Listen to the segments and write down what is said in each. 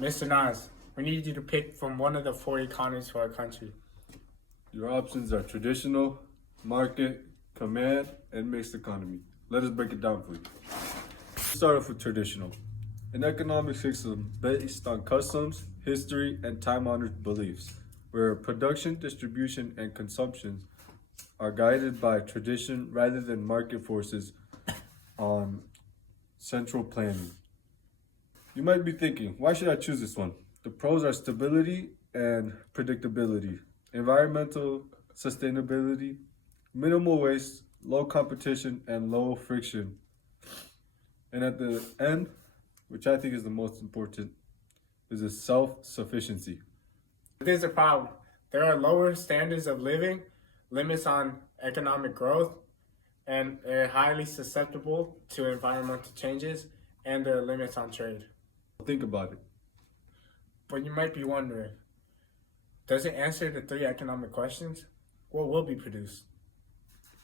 Mr. Nas, we need you to pick from one of the four economies for our country. Your options are traditional, market, command, and mixed economy. Let us break it down for you. Start off with traditional. An economic system based on customs, history, and time-honored beliefs, where production, distribution, and consumption are guided by tradition rather than market forces on central planning. You might be thinking, why should I choose this one? The pros are stability and predictability, environmental sustainability, minimal waste, low competition, and low friction. And at the end, which I think is the most important, is the self-sufficiency. There's a problem. There are lower standards of living, limits on economic growth, and they're highly susceptible to environmental changes, and there are limits on trade. Think about it. But you might be wondering, does it answer the three economic questions? What will be produced?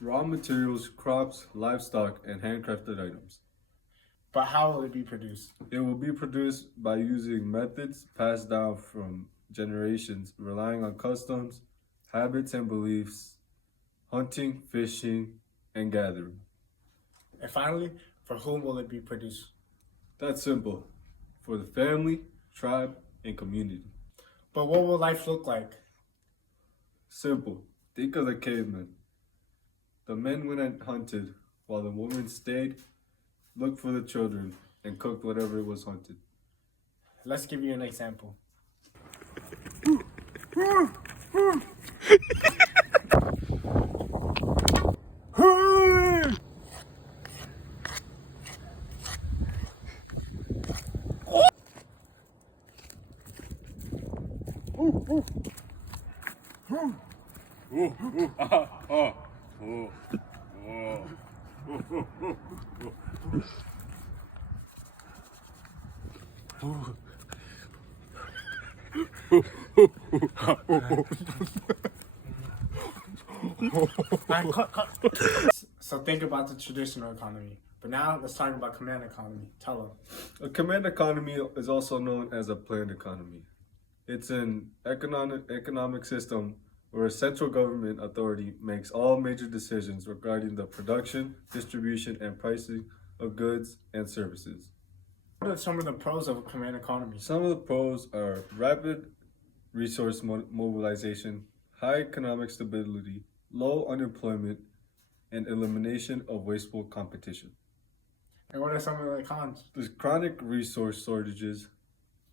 Raw materials, crops, livestock, and handcrafted items. But how will it be produced? It will be produced by using methods passed down from generations, relying on customs, habits, and beliefs, hunting, fishing, and gathering. And finally, for whom will it be produced? That's simple. For the family, tribe, and community. But what will life look like? Simple. Think of the cavemen. The men went and hunted, while the women stayed, looked for the children, and cooked whatever was hunted. Let's give you an example. So think about the traditional economy. But now let's talk about command economy. Tell them. A command economy is also known as a planned economy. It's an economic system where a central government authority makes all major decisions regarding the production, distribution, and pricing of goods and services. What are some of the pros of a command economy? Some of the pros are rapid resource mobilization, high economic stability, low unemployment, and elimination of wasteful competition. And what are some of the cons? There's chronic resource shortages,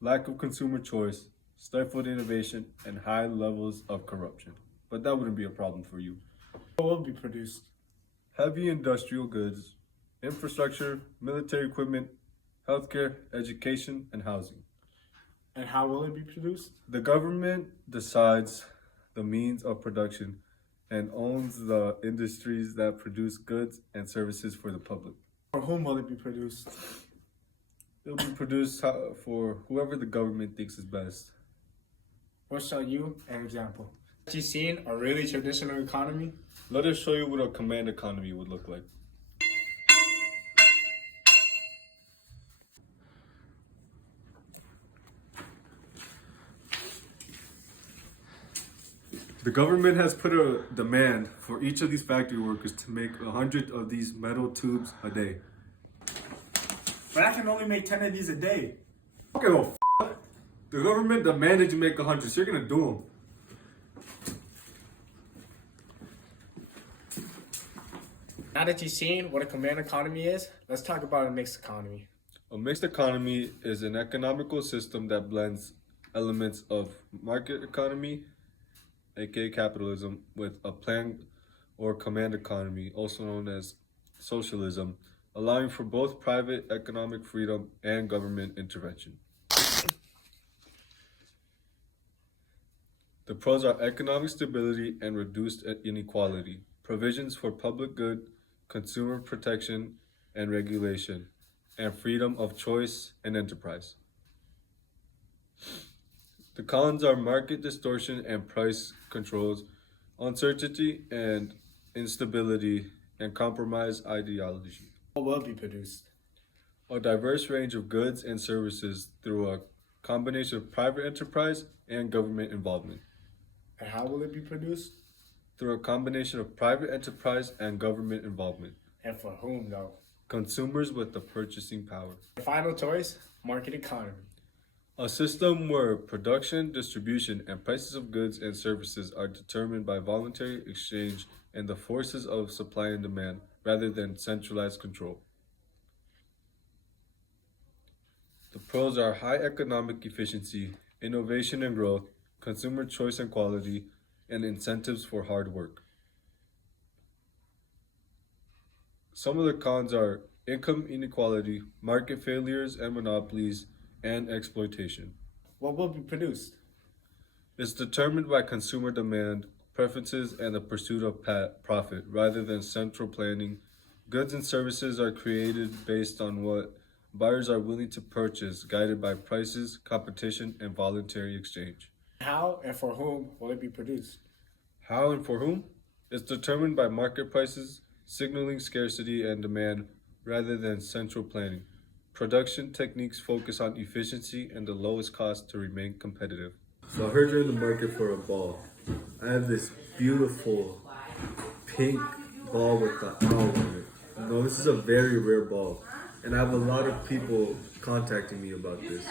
lack of consumer choice, stifled innovation, and high levels of corruption. But that wouldn't be a problem for you. What will be produced? Heavy industrial goods, infrastructure, military equipment, healthcare, education, and housing. And how will it be produced? The government decides the means of production and owns the industries that produce goods and services for the public. For whom will it be produced? It'll be produced for whoever the government thinks is best. We'll show you an example. Have you seen a really traditional economy? Let us show you what a command economy would look like. The government has put a demand for each of these factory workers to make 100 of these metal tubes a day. But I can only make 10 of these a day. Okay, well, the government demanded you make 100, so you're gonna do them. Now that you've seen what a command economy is, let's talk about a mixed economy. A mixed economy is an economical system that blends elements of market economy, aka capitalism, with a planned or command economy, also known as socialism, allowing for both private economic freedom and government intervention. The pros are economic stability and reduced inequality, provisions for public good, consumer protection and regulation, and freedom of choice and enterprise. The cons are market distortion and price controls, uncertainty and instability, and compromise ideology. What will be produced? A diverse range of goods and services through a combination of private enterprise and government involvement. And how will it be produced? Through a combination of private enterprise and government involvement. And for whom, though? Consumers with the purchasing power. The final choice, market economy. A system where production, distribution, and prices of goods and services are determined by voluntary exchange and the forces of supply and demand rather than centralized control. The pros are high economic efficiency, innovation and growth, consumer choice and quality, and incentives for hard work. Some of the cons are income inequality, market failures and monopolies, and exploitation. What will be produced? It's determined by consumer demand, preferences, and the pursuit of profit rather than central planning. Goods and services are created based on what buyers are willing to purchase, guided by prices, competition, and voluntary exchange. How and for whom will it be produced? How and for whom? It's determined by market prices, signaling scarcity and demand rather than central planning. Production techniques focus on efficiency and the lowest cost to remain competitive. So I heard you're in the market for a ball. I have this beautiful pink ball with the owl on it. No, this is a very rare ball. And I have a lot of people contacting me about this.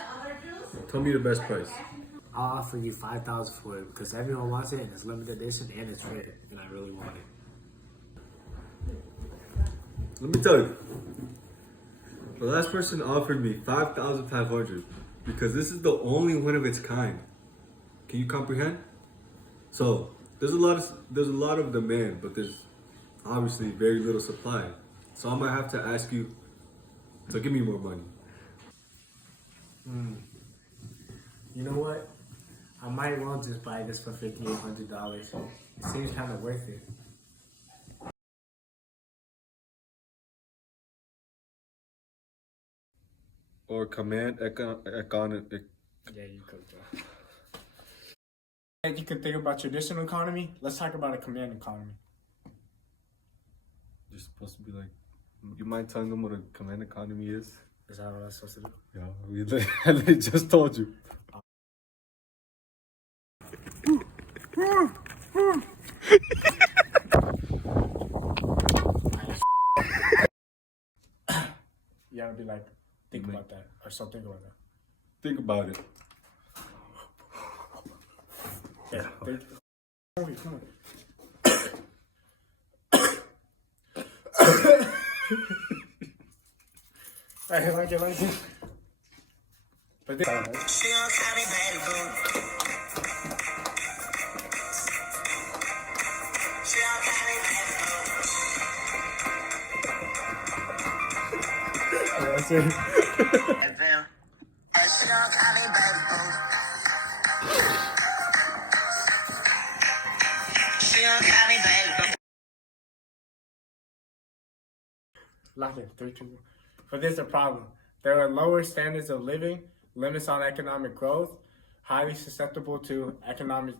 Tell me the best price. I'll offer you $5,000 for it because everyone wants it and it's limited edition and it's rare and I really want it. Let me tell you. The last person offered me $5,500 because this is the only one of its kind. Can you comprehend? So there's a lot of demand, but there's obviously very little supply. So I might have to ask you to give me more money. You know what? I might well just buy this for $5,800. It seems kind of worth it. Or command economic. Yeah, you could, though. And you can think about traditional economy. Let's talk about a command economy. You're supposed to be like, you mind telling them what a command economy is? Is that what I'm supposed to do? Yeah, they just told you. You gotta be like, think about that, or something about that. Think about it. Yeah. Okay, come on. I like it. But this, She don't call me baby boo. She don't call me baby boo. that's it. FM. She don't call me baby boo. She don't call me baby boo. Lock it. 3, 2, 1. But there's a problem. There are lower standards of living, limits on economic growth, highly susceptible to economic.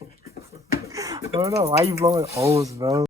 I don't know. Why are you blowing O's, bro?